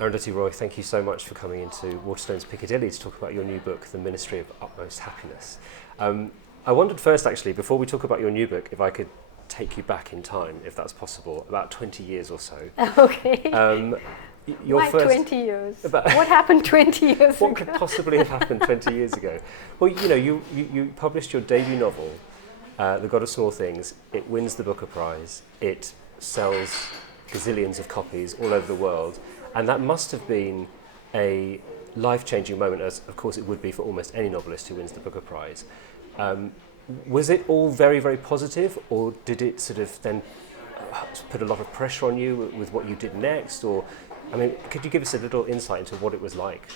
Arundhati Roy, thank you so much for coming into Waterstones Piccadilly to talk about your new book, The Ministry of Utmost Happiness. I wondered first, actually, before we talk about your new book, if I could take you back in time, if that's possible, about 20 years or so. Okay. Your Why first, 20 years? What happened 20 years what ago? could possibly have happened 20 years ago? Well, you published your debut novel, The God of Small Things. It wins the Booker Prize. It sells gazillions of copies all over the world. And that must have been a life-changing moment, as of course it would be for almost any novelist who wins the Booker Prize. Was it all very, very positive, or did it sort of then put a lot of pressure on you with what you did next? Or, I mean, could you give us a little insight into what it was like?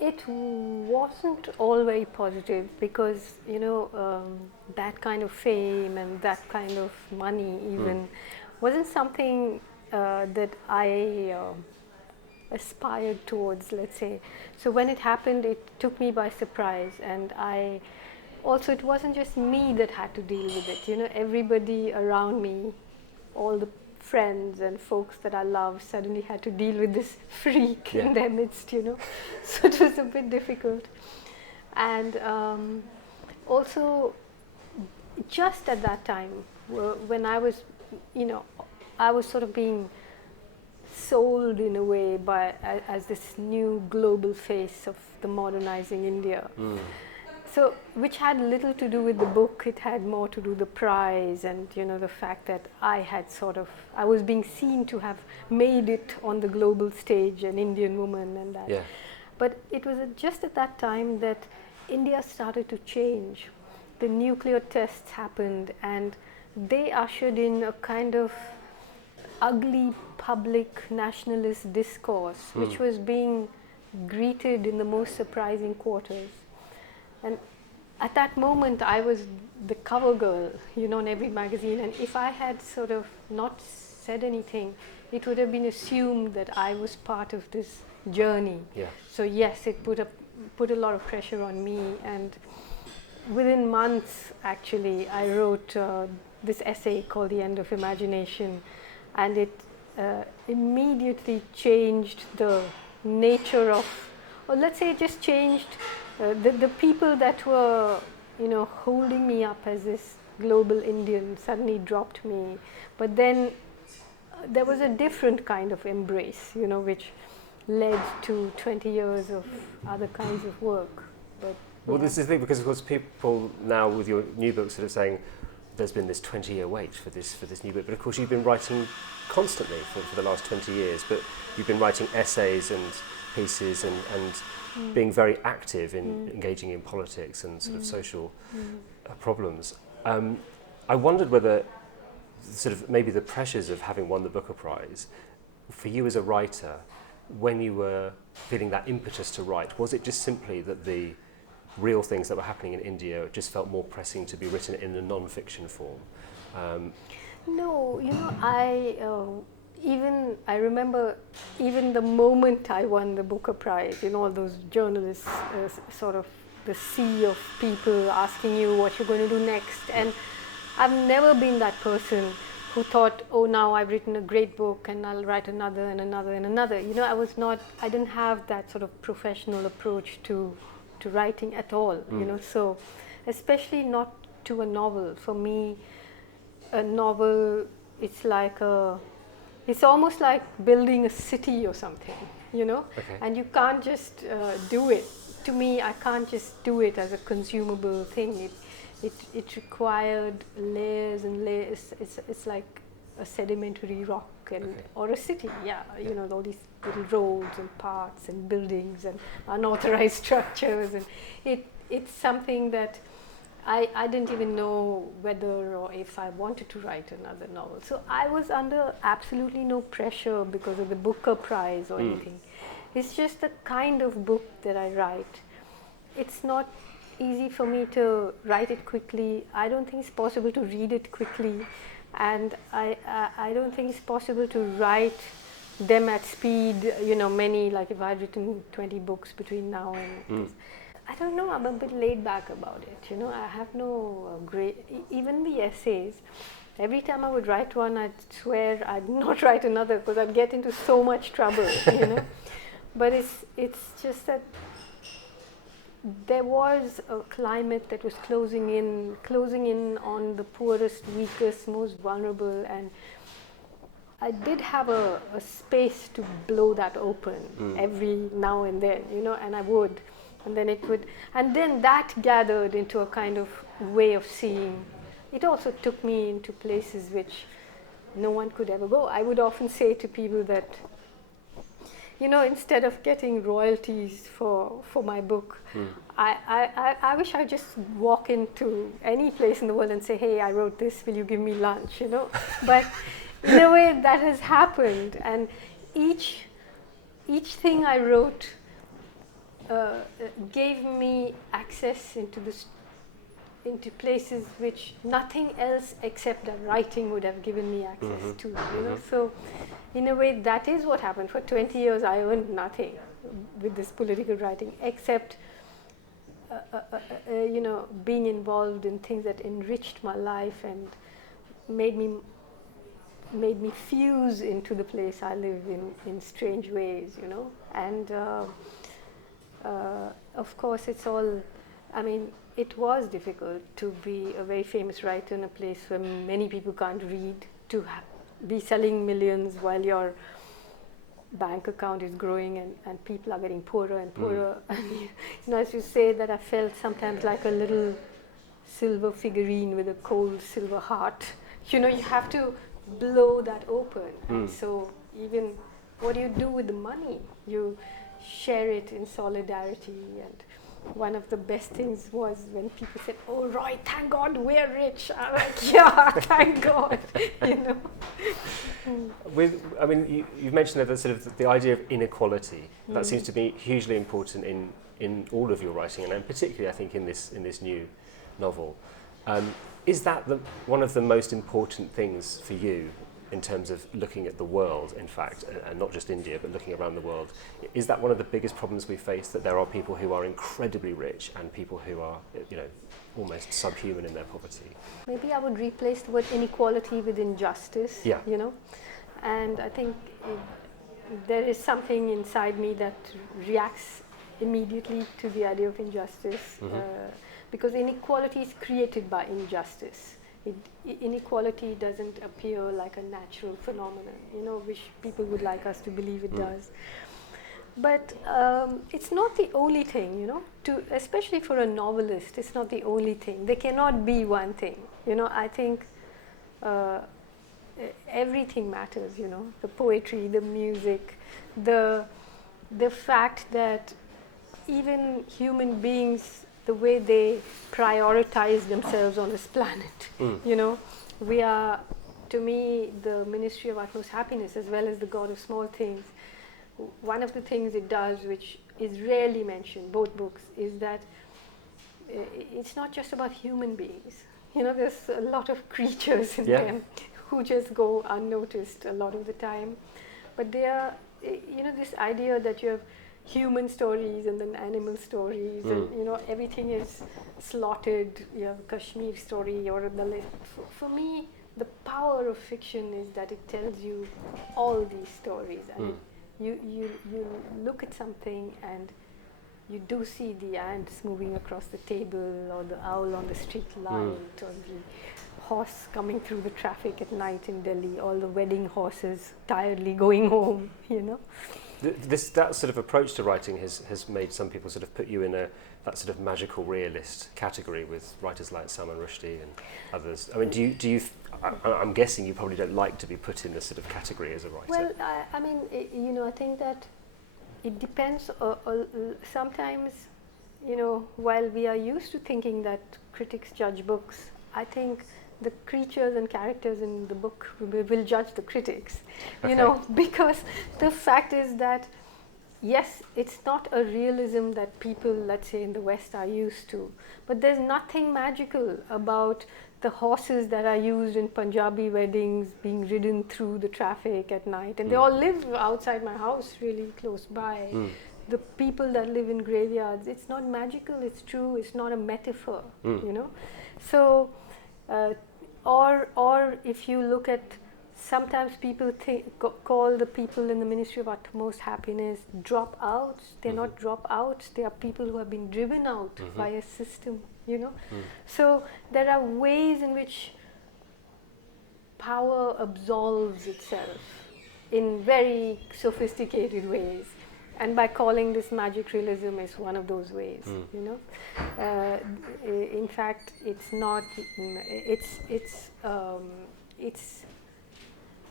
It wasn't all very positive because, that kind of fame and that kind of money even wasn't something that I aspired towards, let's say. So when it happened, it took me by surprise, and it wasn't just me that had to deal with it. Everybody around me, all the friends and folks that I love suddenly had to deal with this freak in their midst, So it was a bit difficult. And also, just at that time, when I was, I was sort of being sold in a way as this new global face of the modernizing India. So, which had little to do with the book. It had more to do with the prize and the fact that I was being seen to have made it on the global stage, an Indian woman and that. Yeah. But it was just at that time that India started to change. The nuclear tests happened, and they ushered in a kind of ugly public nationalist discourse, which was being greeted in the most surprising quarters. And at that moment, I was the cover girl, in every magazine. And if I had sort of not said anything, it would have been assumed that I was part of this journey. Yeah. So yes, it put a lot of pressure on me. And within months, actually, I wrote this essay called The End of Imagination. And it immediately changed the nature of, or let's say it just changed the people that were, holding me up as this global Indian suddenly dropped me. But then there was a different kind of embrace, which led to 20 years of other kinds of work. But, Well, this is the thing, because of course people now with your new book sort of saying there's been this 20-year wait for this new book, but of course you've been writing constantly for the last 20 years, but you've been writing essays and pieces and being very active in engaging in politics and sort of social problems. I wondered whether sort of maybe the pressures of having won the Booker Prize, for you as a writer, when you were feeling that impetus to write, was it just simply that the real things that were happening in India just felt more pressing to be written in a non-fiction form? No, I remember even the moment I won the Booker Prize, all those journalists, sort of the sea of people asking you what you're going to do next. And I've never been that person who thought, oh, now I've written a great book and I'll write another and another and another. I didn't have that sort of professional approach to writing at all, so especially not to a novel. For me, a novel, it's almost like building a city or something, Okay. and you can't just do it. To me, I can't just do it as a consumable thing. It required layers and layers. It's like a sedimentary rock or a city, all these little roads and paths and buildings and unauthorized structures, and it's something that I didn't even know whether or if I wanted to write another novel. So I was under absolutely no pressure because of the Booker Prize or anything. It's just the kind of book that I write. It's not easy for me to write it quickly. I don't think it's possible to read it quickly, and I don't think it's possible to write them at speed. Many, like if I'd written 20 books between now and this, I don't know, I'm a bit laid back about it. I have no great, even the essays, every time I would write one, I'd swear I'd not write another because I'd get into so much trouble, you know. But it's just that there was a climate that was closing in on the poorest, weakest, most vulnerable, and I did have a space to blow that open every now and then, you know, and I would, and then it would, and then that gathered into a kind of way of seeing. It also took me into places which no one could ever go. I would often say to people that, you know, instead of getting royalties for my book, I wish I'd just walk into any place in the world and say, hey, I wrote this, will you give me lunch, you know? But in a way that has happened, and each thing I wrote gave me access into places which nothing else except the writing would have given me access to, you know. So in a way that is what happened. For 20 years I earned nothing with this political writing except you know, being involved in things that enriched my life and made me fuse into the place I live in strange ways, you know. And of course it's all, I mean, it was difficult to be a very famous writer in a place where many people can't read, to be selling millions while your bank account is growing and people are getting poorer and poorer. And you know, as you say, that I felt sometimes like a little silver figurine with a cold silver heart. You know, you have to blow that open. And so even what do you do with the money? You share it in solidarity. And one of the best things was when people said, oh, Roy, thank God we're rich. I'm like, yeah, thank God, you know. I mean, you've mentioned that sort of the idea of inequality. That seems to be hugely important in all of your writing, and particularly, I think, in this new novel. Is that one of the most important things for you in terms of looking at the world, in fact, and not just India, but looking around the world? Is that one of the biggest problems we face, that there are people who are incredibly rich and people who are, you know, almost subhuman in their poverty? Maybe I would replace the word inequality with injustice, yeah. You know. And I think there is something inside me that reacts immediately to the idea of injustice, because inequality is created by injustice. Inequality doesn't appear like a natural phenomenon, you know, which people would like us to believe it does. But it's not the only thing, you know, especially for a novelist, it's not the only thing. There cannot be one thing, you know. I think everything matters, you know, the poetry, the music, the fact that even human beings, the way they prioritize themselves on this planet, you know, we are, to me, the Ministry of Utmost Happiness as well as the God of Small Things. One of the things it does, which is rarely mentioned, both books, is that it's not just about human beings. You know, there's a lot of creatures in them who just go unnoticed a lot of the time. But they are, you know, this idea that you have human stories and then animal stories, and you know, everything is slotted. You have a Kashmir story or a Dalit. For me, the power of fiction is that it tells you all these stories, and you look at something and you do see the ants moving across the table, or the owl on the street light, or the horse coming through the traffic at night in Delhi, all the wedding horses tiredly going home, you know. That sort of approach to writing has made some people sort of put you in that sort of magical realist category with writers like Salman Rushdie and others. I mean, do you? I'm guessing you probably don't like to be put in this sort of category as a writer. Well, I mean, you know, I think that it depends. Sometimes, you know, while we are used to thinking that critics judge books, I think the creatures and characters in the book will judge the critics, you know, because the fact is that, yes, it's not a realism that people, let's say, in the West are used to, but there's nothing magical about the horses that are used in Punjabi weddings being ridden through the traffic at night, and they all live outside my house, really close by. The people that live in graveyards, it's not magical, it's true, it's not a metaphor, you know. So or if you look at, sometimes people call the people in the Ministry of Utmost Happiness dropouts. They're not dropouts, they are people who have been driven out by a system, you know. So there are ways in which power absolves itself in very sophisticated ways, and by calling this magic realism is one of those ways, you know. In fact, it's not,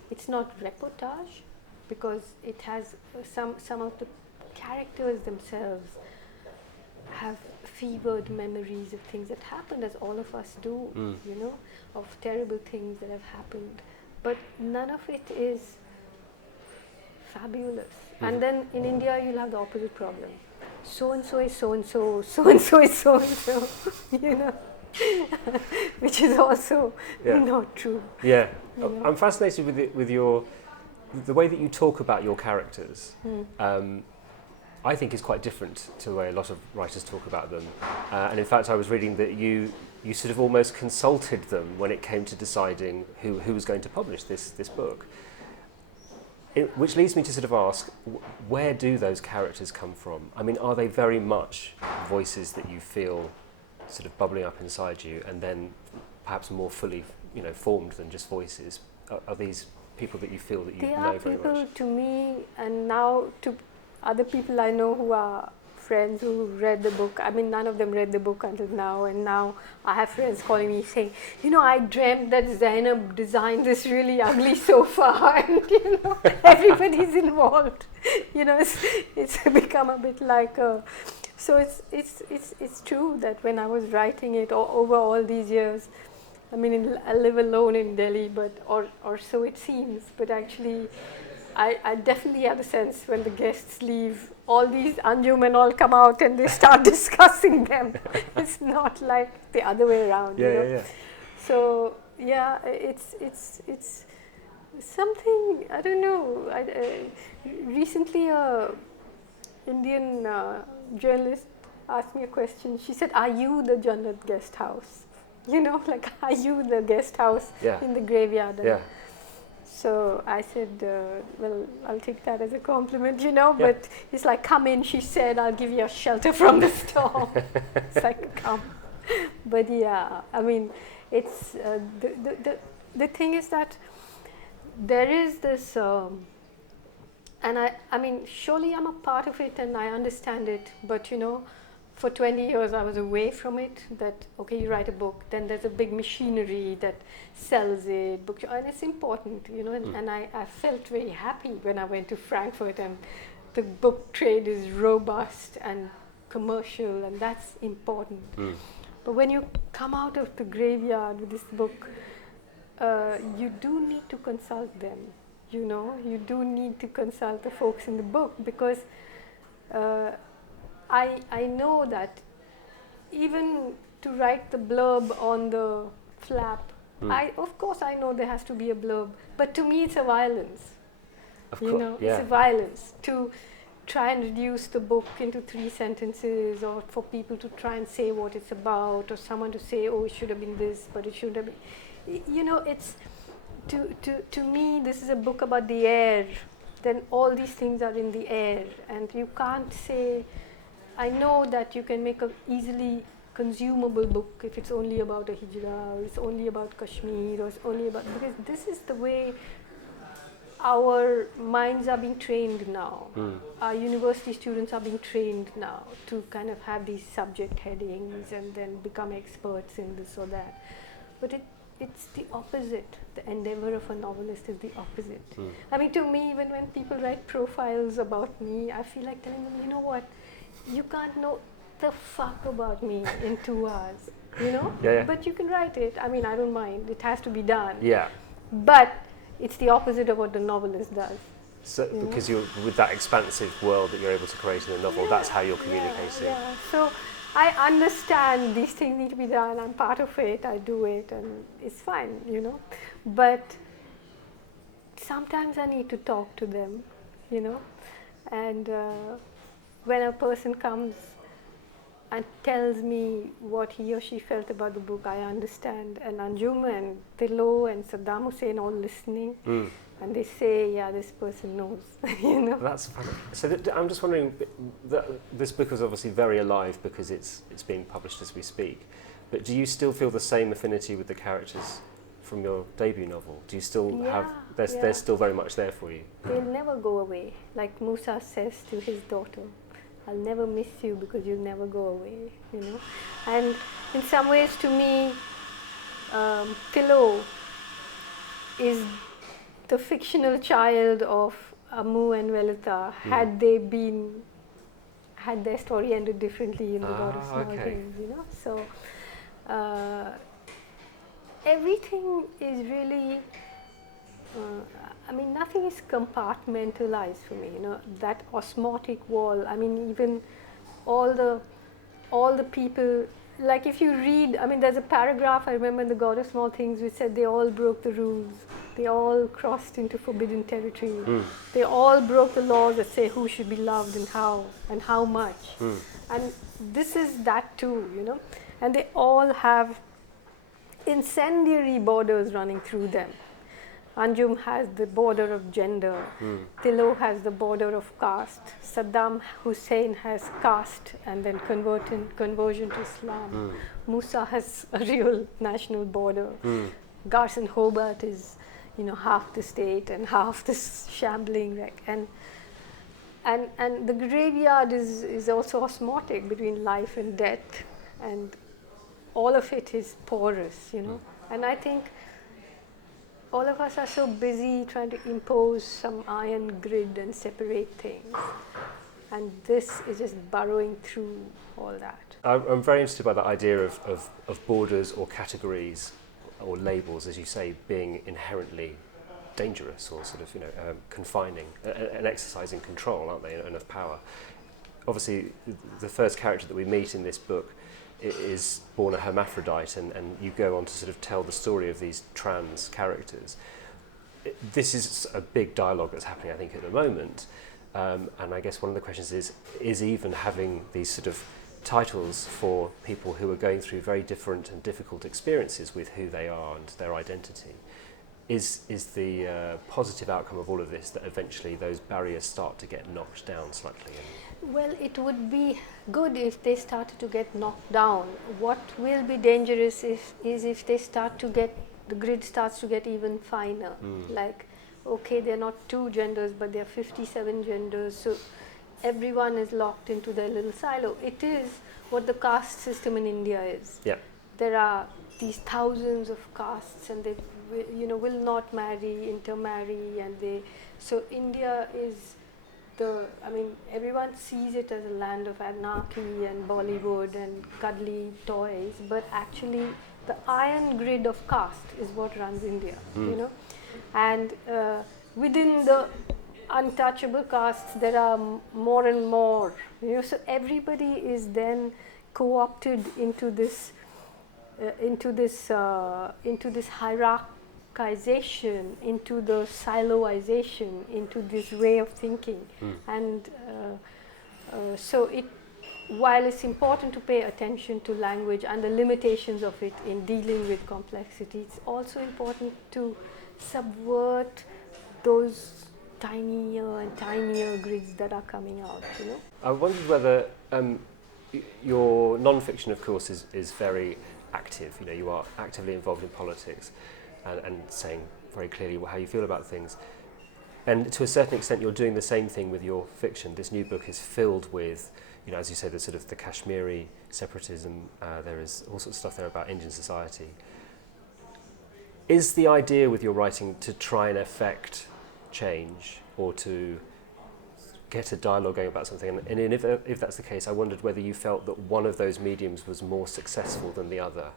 it's not reportage, because it has some of the characters themselves have fevered memories of things that happened, as all of us do, you know, of terrible things that have happened, but none of it is fabulous. And then in India you'll have the opposite problem. So and so is so and so, so and so is so and so, you know, which is also not true. Yeah, you know? I'm fascinated with the way that you talk about your characters. I think is quite different to the way a lot of writers talk about them. And in fact, I was reading that you sort of almost consulted them when it came to deciding who was going to publish this book. Which leads me to sort of ask, where do those characters come from? I mean, are they very much voices that you feel sort of bubbling up inside you, and then perhaps more fully, you know, formed than just voices? Are these people that you feel that you know very much? They are people to me, and now to other people I know who are friends who read the book. I mean, none of them read the book until now, and now I have friends calling me saying, you know, I dreamt that Zainab designed this really ugly sofa, and you know, everybody's involved. You know, it's become a bit like a. So it's true that when I was writing it over all these years, I mean, I live alone in Delhi, but or so it seems, but actually, I definitely have the sense when the guests leave, all these Anjum and all come out and they start discussing them. It's not like the other way around. You know? Yeah. So yeah, it's something, I don't know. Recently, a Indian journalist asked me a question. She said, "Are you the Jannat guest house? You know, like, are you the guest house in the graveyard?" And so I said, well, I'll take that as a compliment, you know, but it's like, come in, she said, I'll give you a shelter from the storm. It's like, come. But yeah, I mean, it's, the thing is that there is this, and I mean, surely I'm a part of it and I understand it, but you know, for 20 years I was away from it, that, okay, you write a book, then there's a big machinery that sells it, and it's important, you know, and I felt very happy when I went to Frankfurt, and the book trade is robust and commercial, and that's important. But when you come out of the graveyard with this book, you do need to consult them, you know, you do need to consult the folks in the book, because I know that even to write the blurb on the flap, of course I know there has to be a blurb, but to me it's a violence. You know, it's a violence to try and reduce the book into 3 sentences, or for people to try and say what it's about, or someone to say, oh, it should have been this, but it should have been. You know, it's, to me, this is a book about the air. Then all these things are in the air, and you can't say, I know that you can make a easily consumable book if it's only about a hijra, or it's only about Kashmir, or it's only about, because this is the way our minds are being trained now. Our university students are being trained now to kind of have these subject headings and then become experts in this or that. But it's the opposite. The endeavor of a novelist is the opposite. I mean, to me, even when people write profiles about me, I feel like telling them, you know what, you can't know the fuck about me in 2 hours, you know? But you can write it. I mean, I don't mind. It has to be done. But it's the opposite of what the novelist does. So, because you're with that expansive world that you're able to create in a novel, that's how you're communicating. So I understand these things need to be done. I'm part of it. I do it, and it's fine, you know. But sometimes I need to talk to them, you know. And when a person comes and tells me what he or she felt about the book, I understand. And Anjum and Tilo and Saddam Hussein all listening, and they say, yeah, this person knows, you know. That's funny. So I'm just wondering, this book is obviously very alive because it's being published as we speak, but do you still feel the same affinity with the characters from your debut novel? Do you still have, they're still very much there for you? They'll never go away. Like Musa says to his daughter, I'll never miss you because you'll never go away, you know. And in some ways, to me, Tilo is the fictional child of Amu and Velita. Had their story ended differently in The God of Small Things, you know. So everything is really, I mean, nothing is compartmentalized for me, you know, that osmotic wall. I mean, even all the people, like if you read, I mean, there's a paragraph I remember in The God of Small Things which said they all broke the rules, they all crossed into forbidden territory, they all broke the laws that say who should be loved and how much. And this is that too, you know, and they all have incendiary borders running through them. Anjum has the border of gender, Tilo has the border of caste, Saddam Hussein has caste and then conversion to Islam. Musa has a real national border. Garson Hobart is, you know, half the state and half this shambling wreck. And the graveyard is also osmotic between life and death, and all of it is porous, you know. And I think all of us are so busy trying to impose some iron grid and separate things. And this is just burrowing through all that. I'm very interested by the idea of borders or categories or labels, as you say, being inherently dangerous or sort of, you know, confining and exercising control, aren't they, and of power. Obviously, the first character that we meet in this book is born a hermaphrodite, and you go on to sort of tell the story of these trans characters. This is a big dialogue that's happening, I think, at the moment, and I guess one of the questions is even having these sort of titles for people who are going through very different and difficult experiences with who they are and their identity. Is the positive outcome of all of this that eventually those barriers start to get knocked down slightly? Well, it would be good if they started to get knocked down. What will be dangerous is if they start to get, the grid starts to get even finer. Like, okay, they're not 2 genders, but they're 57 genders, so everyone is locked into their little silo. It is what the caste system in India is. Yeah. There are these thousands of castes, and they will not marry, intermarry, and so India is everyone sees it as a land of anarchy and Bollywood and cuddly toys, but actually the iron grid of caste is what runs India, you know. And within the untouchable castes, there are more and more, you know. So everybody is then co-opted into this hierarchization, into the siloization, into this way of thinking. And so while it's important to pay attention to language and the limitations of it in dealing with complexity, it's also important to subvert those tinier and tinier grids that are coming out, you know. I wondered whether your non-fiction, of course, is very active. You know, you are actively involved in politics and saying very clearly how you feel about things. And to a certain extent, you're doing the same thing with your fiction. This new book is filled with, you know, as you say, the sort of the Kashmiri separatism. There is all sorts of stuff there about Indian society. Is the idea with your writing to try and affect change or to get a dialogue going about something? And if that's the case, I wondered whether you felt that one of those mediums was more successful than the other.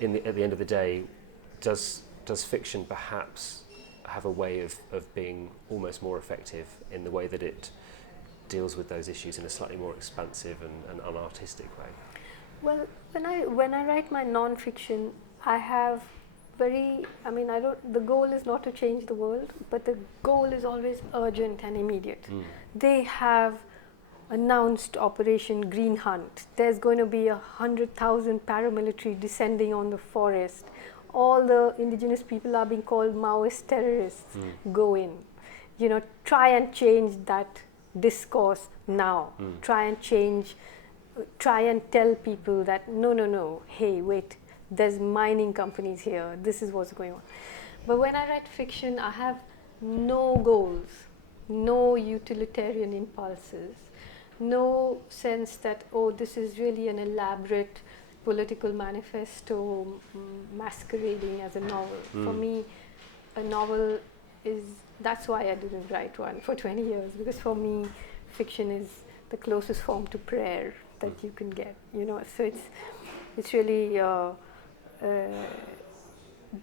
At the end of the day, does fiction perhaps have a way of being almost more effective in the way that it deals with those issues in a slightly more expansive and unartistic way? Well, when I write my non-fiction, I have the goal is not to change the world, but the goal is always urgent and immediate. They have announced Operation Green Hunt. There's going to be 100,000 paramilitary descending on the forest. All the indigenous people are being called Maoist terrorists. Go in. You know, try and change that discourse now. Try and tell people that no, hey, wait, there's mining companies here. This is what's going on. But when I write fiction, I have no goals, no utilitarian impulses, no sense that, oh, this is really an elaborate political manifesto masquerading as a novel. For me, a novel is, that's why I didn't write one for 20 years, because for me, fiction is the closest form to prayer that you can get, you know. So it's really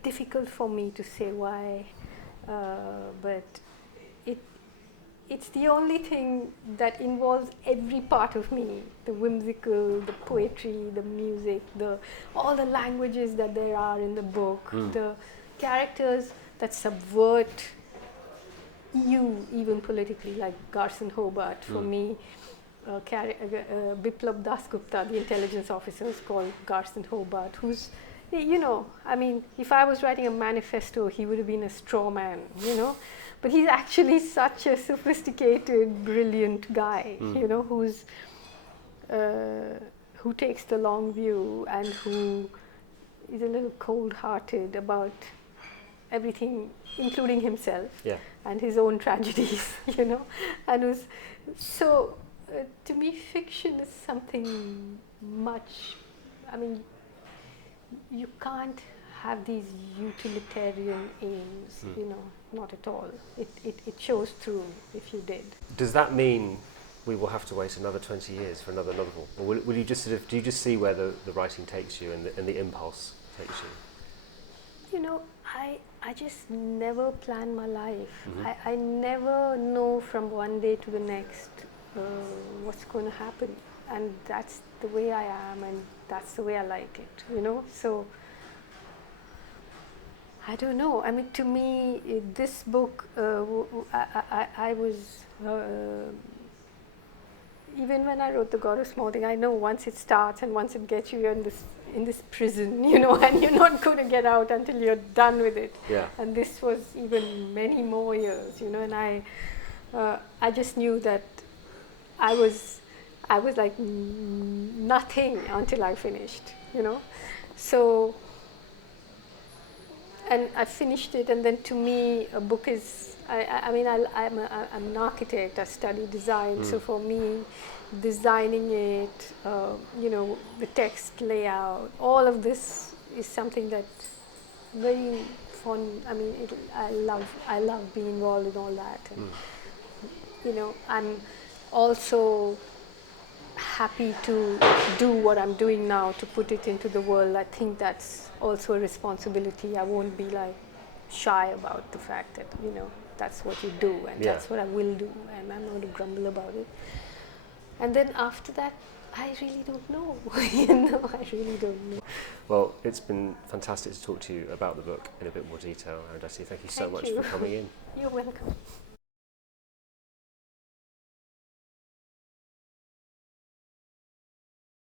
difficult for me to say why, but it's the only thing that involves every part of me, the whimsical, the poetry, the music, all the languages that there are in the book, the characters that subvert you even politically, like Garson Hobart. For me, Biplab Dasgupta, the intelligence officer, is called Garson Hobart, who's, you know, I mean, if I was writing a manifesto, he would have been a straw man, you know. But he's actually such a sophisticated, brilliant guy, you know, who takes the long view and who is a little cold-hearted about everything, including himself and his own tragedies, you know. And was so, to me, fiction is something much, I mean, you can't have these utilitarian aims, you know, not at all. It shows through if you did. Does that mean we will have to wait another 20 years for another novel? Or will you just sort of, do you just see where the writing takes you and the impulse takes you? You know, I just never plan my life. I never know from one day to the next what's going to happen. And that's the way I am, and that's the way I like it, you know. So I don't know. I mean, to me, this book, I was, even when I wrote The God of Small Things, I know once it starts and once it gets you, you're in this prison, you know, and you're not going to get out until you're done with it. Yeah. And this was even many more years, you know, and I just knew that I was like nothing until I finished, you know. So, and I finished it, and then to me, a book is, I'm an architect, I study design, so for me, designing it, you know, the text layout, all of this is something that very fun, I mean, I love being involved in all that, and, you know, I'm also happy to do what I'm doing now, to put it into the world. I think that's also a responsibility. I won't be like shy about the fact that, you know, that's what you do, and that's what I will do, and I'm not going to grumble about it. And then after that, I really don't know. You know, I really don't know. Well, it's been fantastic to talk to you about the book in a bit more detail, Arundhati. Thank you so much for coming in. You're welcome.